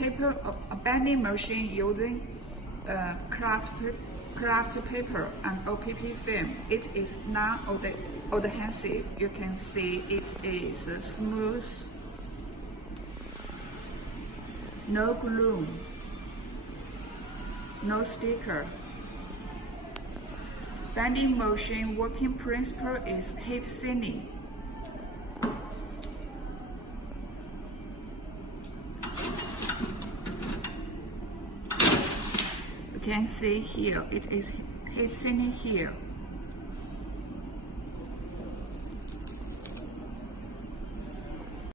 paper bending machine using craft paper and OPP film. It is non-adhesive. You can see it is smooth, no glue, no sticker. Bending machine working principle is heat sinking. You can see here, it is heat sinking here.